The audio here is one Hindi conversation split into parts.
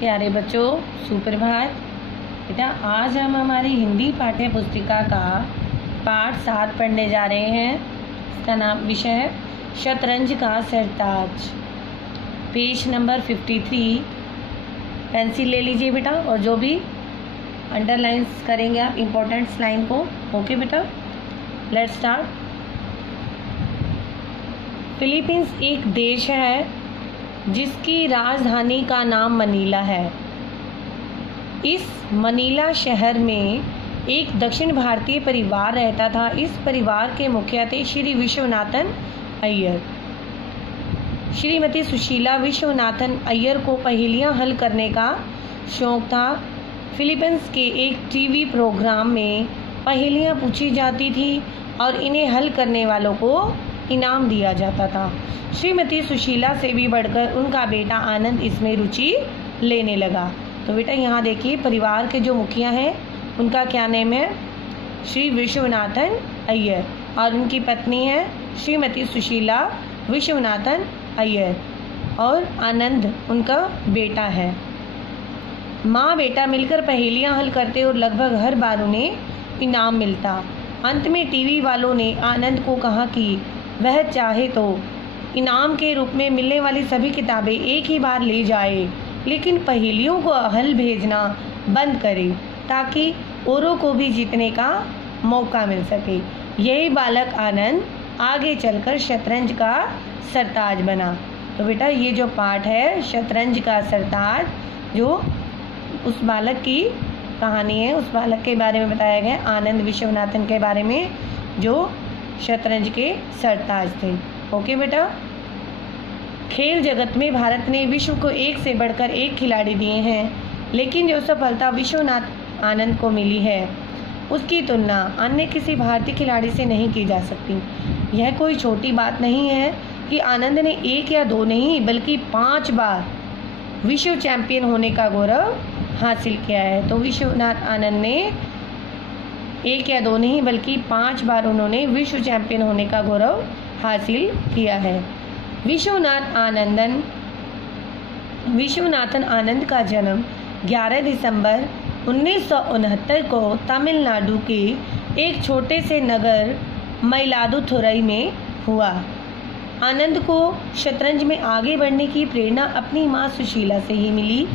प्यारे बच्चों, सुप्रभात। बेटा, आज हम हमारी हिंदी पाठ्य पुस्तिका का पाठ 7 पढ़ने जा रहे हैं। इसका नाम विषय है शतरंज का सरताज। Page number 53। पेंसिल ले लीजिए बेटा, और जो भी अंडरलाइंस करेंगे आप इम्पोर्टेंट्स लाइन को। ओके बेटा, लेट्स स्टार्ट। फिलीपींस एक देश है जिसकी राजधानी का नाम मनीला है। इस मनीला शहर में एक दक्षिण भारतीय परिवार रहता था। इस परिवार के मुखिया थे श्री विश्वनाथन अय्यर। श्रीमती सुशीला विश्वनाथन अय्यर को पहेलियां हल करने का शौक था। फिलीपींस के एक टीवी प्रोग्राम में पहेलियां पूछी जाती थी और इन्हें हल करने वालों को इनाम दिया जाता था। श्रीमती सुशीला से भी बढ़कर उनका बेटा आनंद इसमें रुचि लेने लगा। तो बेटा यहाँ देखिए, परिवार के जो मुखिया हैं उनका क्या नेम है? श्री विश्वनाथन अय्यर, और उनकी पत्नी है श्रीमती सुशीला विश्वनाथन अय्यर, और आनंद उनका बेटा है। माँ बेटा मिलकर पहेलियाँ हल करते और लगभग हर बार उन्हें इनाम मिलता। अंत में टीवी वालों ने आनंद को कहा कि वह चाहे तो इनाम के रूप में मिलने वाली सभी किताबें एक ही बार ले जाए, लेकिन पहेलियों को हल भेजना बंद करे ताकि औरों को भी जीतने का मौका मिल सके। यही बालक आनंद आगे चलकर शतरंज का सरताज बना। तो बेटा ये जो पाठ है शतरंज का सरताज, जो उस बालक की कहानी है, उस बालक के बारे में बताया गया, आनंद विश्वनाथन के बारे में, जो शतरंज के सरताज थे। ओके बेटा, खेल जगत में भारत ने विश्व को एक से बढ़कर एक खिलाड़ी दिए हैं, लेकिन जो सफलता विश्वनाथ आनंद को मिली है उसकी तुलना अन्य किसी भारतीय खिलाड़ी से नहीं की जा सकती। यह कोई छोटी बात नहीं है कि आनंद ने 1 या 2 नहीं बल्कि 5 बार विश्व चैंपियन होने का गौरव हासिल किया है। तो विश्वनाथ आनंद ने 1 या 2 नहीं बल्कि 5 बार उन्होंने विश्व चैंपियन होने का गौरव हासिल किया है। विश्वनाथन आनंद का जन्म 11 दिसंबर 1969 को तमिलनाडु के एक छोटे से नगर मयिलादुथुरई में हुआ। आनंद को शतरंज में आगे बढ़ने की प्रेरणा अपनी माँ सुशीला से ही मिली।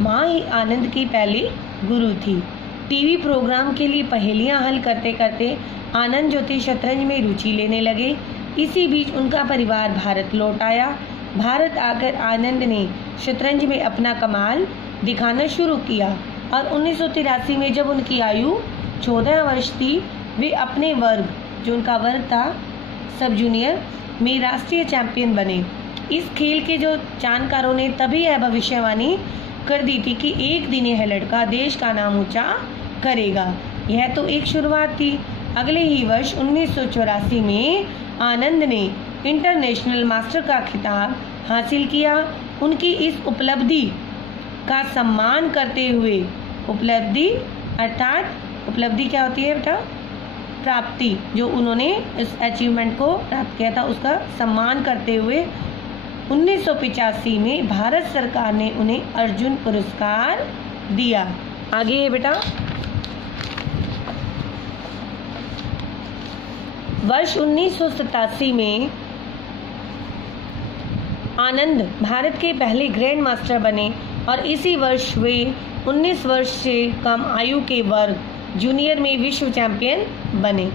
माँ ही आनंद की पहली गुरु थी। टीवी प्रोग्राम के लिए पहेलियां हल करते करते आनंद जो थे शतरंज में रुचि लेने लगे। इसी बीच उनका परिवार भारत लौट आया। भारत आकर आनंद ने शतरंज में अपना कमाल दिखाना शुरू किया और 1983 में जब उनकी आयु 14 वर्ष थी, वे अपने वर्ग, जो उनका वर्ग था सब जूनियर, में राष्ट्रीय चैंपियन बने। इस खेल के जो जानकारों ने तभी यह भविष्यवाणी कर दी थी कि एक दिन यह लड़का देश का नाम ऊंचा करेगा। यह तो एक शुरुआत थी। अगले ही वर्ष 1984 में आनंद ने इंटरनेशनल मास्टर का खिताब हासिल किया। उनकी इस उपलब्धि का सम्मान करते हुए, उपलब्धि अर्थात उपलब्धि क्या होती है बेटा? प्राप्ति, जो उन्होंने इस अचीवमेंट को प्राप्त किया था उसका सम्मान करते हुए 1985 में भारत सरकार ने उन्हें अर्जुन पुरस्कार दिया। आगे है बेटा, वर्ष 1987 में आनंद भारत के पहले ग्रैंड मास्टर बने और इसी वर्ष वे 19 वर्ष से कम आयु के वर्ग जूनियर में विश्व चैंपियन बने।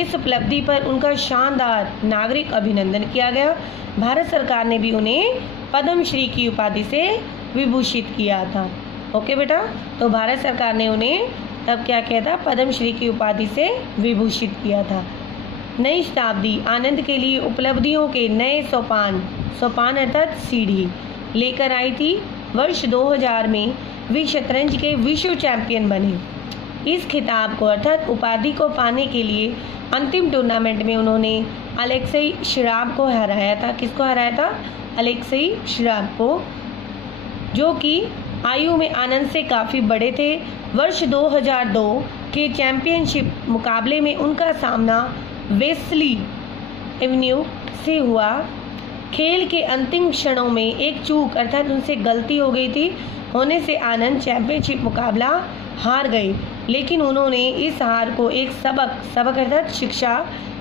इस उपलब्धि पर उनका शानदार नागरिक अभिनंदन किया गया। भारत सरकार ने भी उन्हें पद्मश्री की उपाधि से विभूषित किया था। ओके बेटा, तो भारत सरकार ने उन्हें तब क्या किया था? पद्मश्री की उपाधि से विभूषित किया था। नई शताब्दी आनंद के लिए उपलब्धियों के नए सोपान अर्थात सीढ़ी लेकर आई थी। वर्ष 2000 में वे शतरंज के विश्व चैंपियन बने। इस खिताब को अर्थात उपाधि को पाने के लिए अंतिम टूर्नामेंट में उन्होंने अलेक्सी शिराव को हराया था। किसको हराया था? अलेक्सी शिराव को, जो कि आयु में आनंद से काफ़ी बड़े थे। वर्ष 2002 के चैंपियनशिप मुकाबले में उनका सामना वेस्ली एवेन्यू से हुआ। खेल के अंतिम क्षणों में एक चूक अर्थात उनसे गलती हो गई थी, होने से आनंद चैंपियनशिप मुकाबला हार गए, लेकिन उन्होंने इस हार को एक सबक अर्थात शिक्षा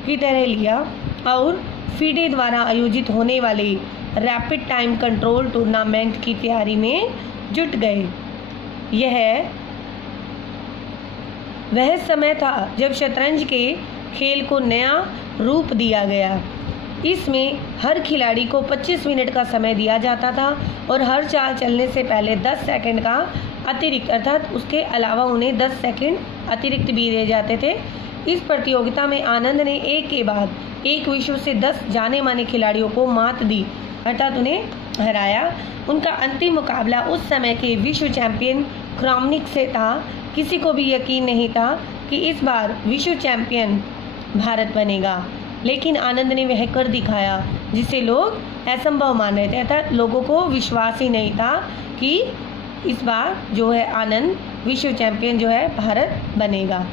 की तरह लिया और फीडे द्वारा आयोजित होने वाले रैपिड टाइम कंट्रोल टूर्नामेंट की तैयारी में जुट गए। यह वह समय था जब शतरंज के खेल को नया रूप दिया गया। इसमें हर खिलाड़ी को 25 मिनट का समय दिया जाता था और हर चाल चलने से पहले 10 सेकंड का अतिरिक्त अर्थात उसके अलावा उन्हें 10 सेकंड अतिरिक्त भी दिए जाते थे। इस प्रतियोगिता में आनंद ने एक के बाद एक विश्व से 10 जाने माने खिलाड़ियों को मात दी अर्थात उन्हें हराया। उनका अंतिम मुकाबला उस समय के विश्व चैंपियन क्रॉमनिक से था। किसी को भी यकीन नहीं था कि इस बार विश्व चैंपियन भारत बनेगा, लेकिन आनंद ने वह कर दिखाया जिसे लोग असंभव मान रहे थे, अर्थात लोगों को विश्वास ही नहीं था कि इस बार जो है आनंद विश्व चैंपियन जो है भारत बनेगा।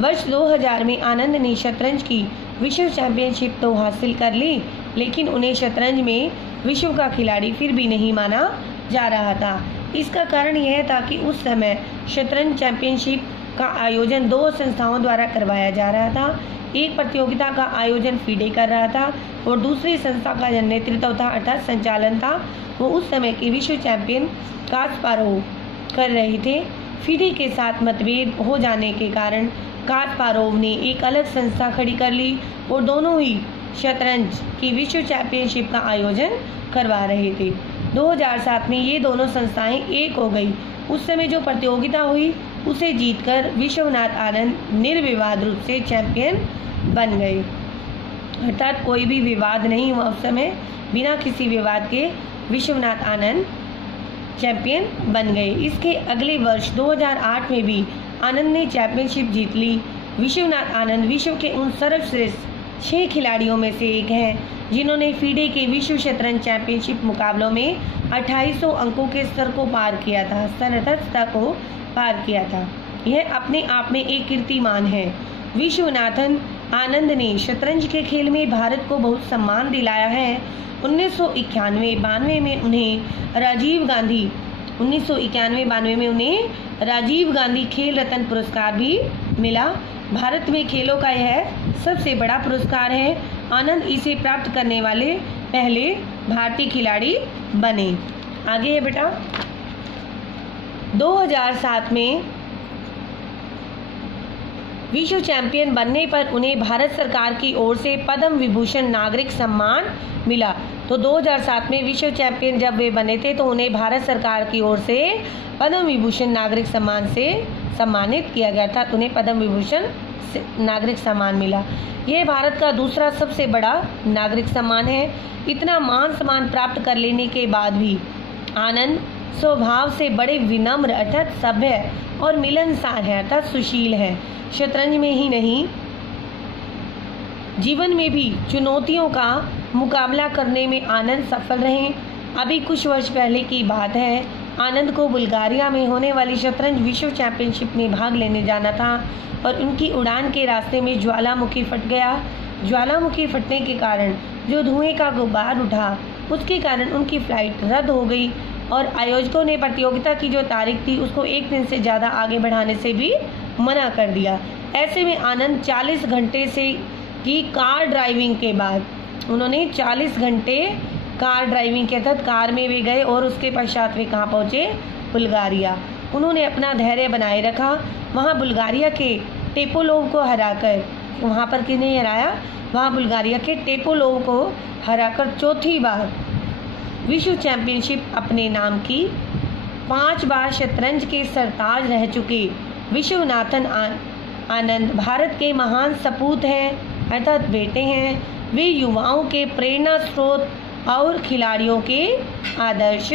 वर्ष 2000 में आनंद ने शतरंज की विश्व चैंपियनशिप तो हासिल कर ली, लेकिन उन्हें शतरंज में विश्व का खिलाड़ी फिर भी नहीं माना जा रहा था। इसका कारण यह था कि उस समय शतरंज चैंपियनशिप का आयोजन 2 संस्थाओं द्वारा करवाया जा रहा था। एक प्रतियोगिता का आयोजन फीडे कर रहा था और दूसरी संस्था का जो नेतृत्व था अर्थात संचालन था वो उस समय के विश्व चैंपियन कास्पारोव कर रहे थे। फीडे के साथ मतभेद हो जाने के कारण कास्पारोव ने एक अलग संस्था खड़ी कर ली और दोनों ही शतरंज की विश्व चैंपियनशिप का आयोजन करवा रहे थे। 2007 में ये दोनों संस्थाएं एक हो गई। उस समय जो प्रतियोगिता हुई उसे जीतकर विश्वनाथ आनंद निर्विवाद रूप से चैंपियन बन गए, अर्थात कोई भी विवाद नहीं हुआ उस समय, बिना किसी विवाद के विश्वनाथ आनंद चैंपियन बन गए। इसके अगले वर्ष 2008 में भी आनंद ने चैंपियनशिप जीत ली। विश्वनाथ आनंद विश्व के उन सर्वश्रेष्ठ 6 खिलाड़ियों में से एक हैं जिन्होंने फीडे के विश्व शतरंज चैंपियनशिप मुकाबलों में 2800 अंकों के स्तर को पार किया था, स्तर को पार किया था। यह अपने आप में एक कीर्तिमान है। विश्वनाथन आनंद ने शतरंज के खेल में भारत को बहुत सम्मान दिलाया है। 1991-92 में उन्हें राजीव गांधी खेल रत्न पुरस्कार भी मिला। भारत में खेलों का यह सबसे बड़ा पुरस्कार है। आनंद इसे प्राप्त करने वाले पहले भारतीय खिलाड़ी बने। आगे है बेटा, 2007 में विश्व चैंपियन बनने पर उन्हें भारत सरकार की ओर से पद्म विभूषण नागरिक सम्मान मिला। तो 2007 में विश्व चैंपियन जब वे बने थे तो उन्हें भारत सरकार की ओर से पद्म विभूषण नागरिक सम्मान से सम्मानित किया गया था। उन्हें पद्म विभूषण नागरिक सम्मान मिला। यह भारत का दूसरा सबसे बड़ा नागरिक सम्मान है। इतना मान सम्मान प्राप्त कर लेने के बाद भी आनंद स्वभाव से बड़े विनम्र अर्थात सभ्य और मिलनसार है अर्थात सुशील है। शतरंज में ही नहीं जीवन में भी चुनौतियों का मुकाबला करने में आनंद सफल रहे। अभी कुछ वर्ष पहले की बात है, आनंद को बुल्गारिया में होने वाली शतरंज विश्व चैंपियनशिप में भाग लेने जाना था और उनकी उड़ान के रास्ते में ज्वालामुखी फट गया। ज्वालामुखी फटने के कारण जो धुएं का गुब्बार उठा उसके कारण उनकी फ्लाइट रद्द हो गई और आयोजकों ने प्रतियोगिता की जो तारीख थी उसको एक दिन से ज़्यादा आगे बढ़ाने से भी मना कर दिया। ऐसे में आनंद 40 घंटे से की कार ड्राइविंग के बाद उन्होंने 40 घंटे कार ड्राइविंग के तहत कार में वे गए और उसके पश्चात वे कहाँ पहुँचे? बुल्गारिया। उन्होंने अपना धैर्य बनाए रखा। वहाँ बुल्गारिया के टेपोलोव को हराकर, वहाँ पर किन्हें हराया? वहाँ बुल्गारिया के टेपोलोव को हराकर चौथी बार विश्व चैंपियनशिप अपने नाम की 5 बार शतरंज के सरताज रह चुके विश्वनाथन आनंद भारत के महान सपूत हैं अर्थात बेटे हैं। वे युवाओं के प्रेरणा स्रोत और खिलाड़ियों के आदर्श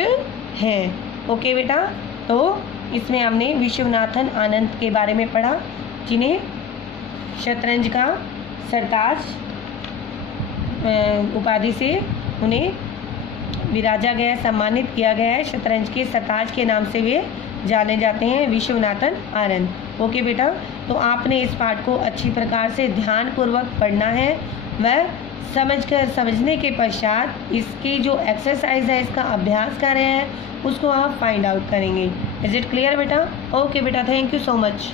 हैं। ओके बेटा, तो इसमें हमने विश्वनाथन आनंद के बारे में पढ़ा जिन्हें शतरंज का सरताज उपाधि से उन्हें विराजा गया, सम्मानित किया गया है। शतरंज के सरताज के नाम से वे जाने जाते हैं, विश्वनाथन आनंद। ओके बेटा, तो आपने इस पाठ को अच्छी प्रकार से ध्यानपूर्वक पढ़ना है व समझने के पश्चात इसकी जो एक्सरसाइज है, इसका अभ्यास कर रहे हैं, उसको आप फाइंड आउट करेंगे। इज इट क्लियर बेटा? ओके बेटा, थैंक यू सो मच।